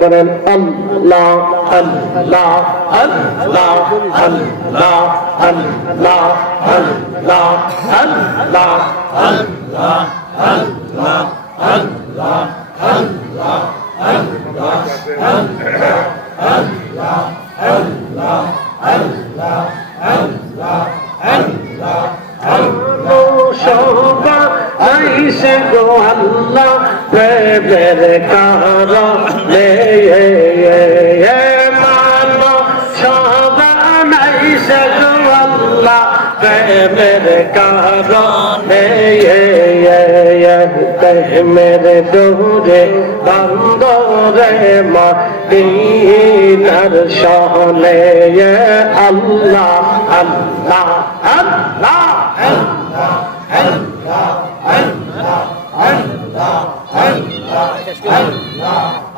বলেন আল্লাহ আল্লাহ আল্লাহ আল্লাহ আল্লাহ আল্লাহ আল্লাহ আল্লাহ আল্লাহ আল্লাহ আইসে কারণে প্রেমের দৌড়ে বন্দরে মাটিনার সহলে আল্লাহ আল্লাহ আল্লাহ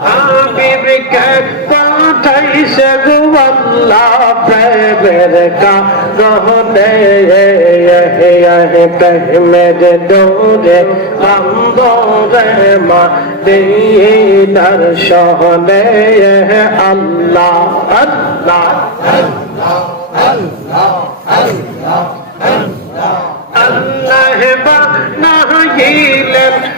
হাবিবকে পাঠাইছে গো আল্লাহ প্রেমের কারণে প্রেমের দৌড়ে বন্দরে মাটিনার সহলে আল্লাহ আল্লাহ আল্লাহ বানাইলেন আসমান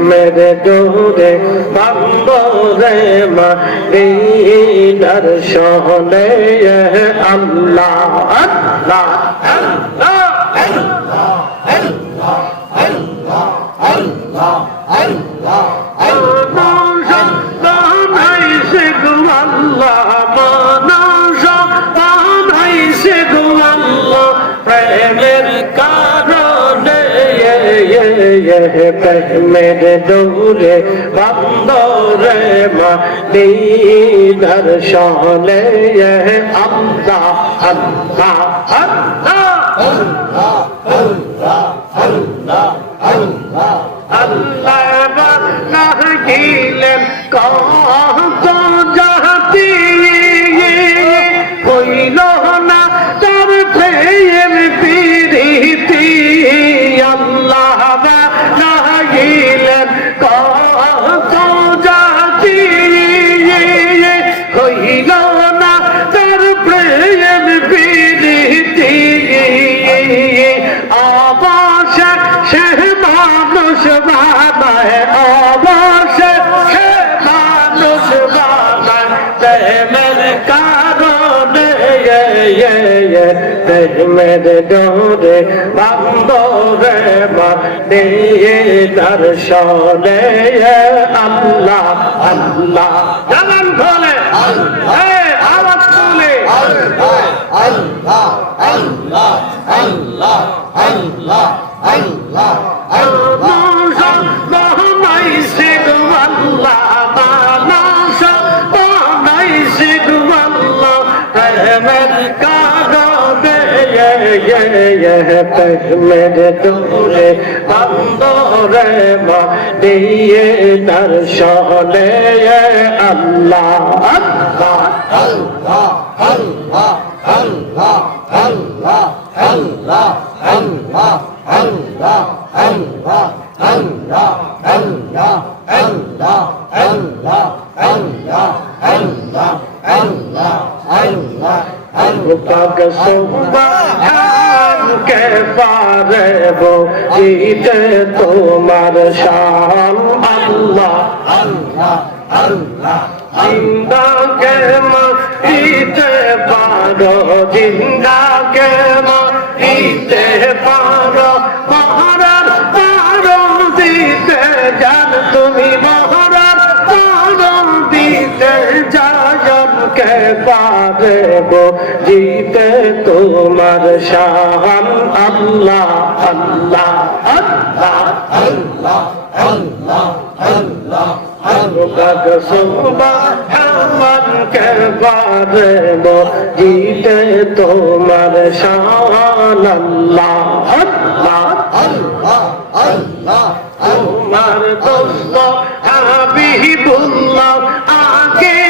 মেরে ডোরে বাম্বরে মদিনার শহরে আল্লাহ আল্লাহ প্রেমের দৌড়ে বন্দরে মাদিনার সহলে আল্লাহ আল্লাহ আল্লাহ আল্লাহ নাহিলেন কত জাতি মানুষ বানায় অবশেষে মানুষ বানায় প্রেমের কারণে প্রেমের ডোরে বান্দরে মানে দর্শনে আল্লাহ আল্লাহ। জানান খোলে আওয়াজ তুলে। আল্লাহ আল্লাহ আল্লাহ আল্লাহ আল্লাহ Allah, প্রেমের দূরে বন্দরে দিয়ে দর্শনে আল্লাহ আল্লাহ পাক কে পারব জিতে তোমার শান। আল্লাহ আল্লাহ আল্লাহ জিন্দা কে মাতিতে পারো, জিন্দা কে মাতিতে পারো। পারে জিতে তোমার শাহান আল্লাহ আল্লাহ আল্লাহ আল্লাহ পাক সুবহান কে বারে জিতে তোমার শান আল্লাহ আল্লাহ দোস্ত হাবিবুল্লাহ আগে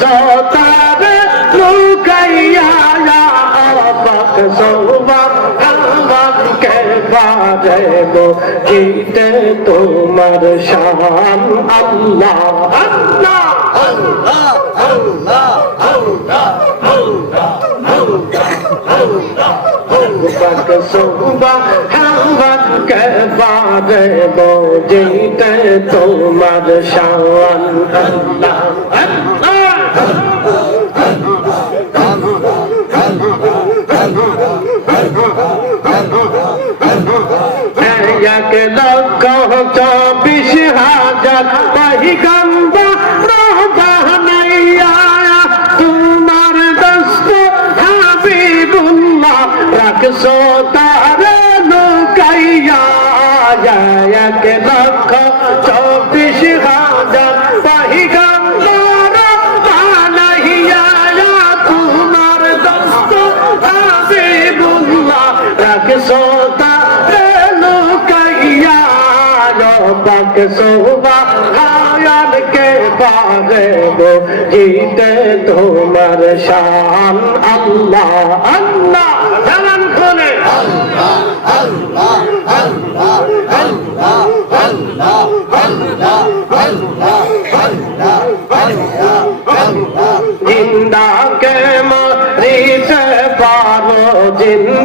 রাখছো তারে লুকাইয়া পাক সৌবা আমাকে বাজে গো। জিতে তোমার শান। আল্লাহ আল্লাহ পাক সৌবা আমাকে বাজে গো। জিতে তোমার শান। আল্লাহ আল্লাহ রাখছো তার লুকাইয়া এক লক্ষ চব্বিশ হাজার তোমার দস্ত তার লুকাইয়া গো জিতে তোমার শান আল্লাহ আল্লাহ জানান খুলে। জিন্দা কে মারিতে পারো জিন্দা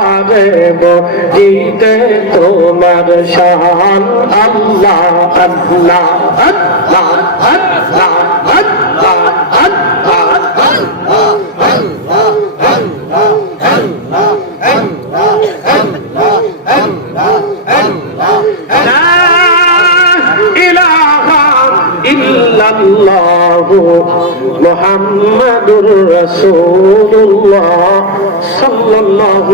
পারে গো জিতে তোমার শান। আল্লাহ আল্লাহ আল্লাহ আল্লাহ।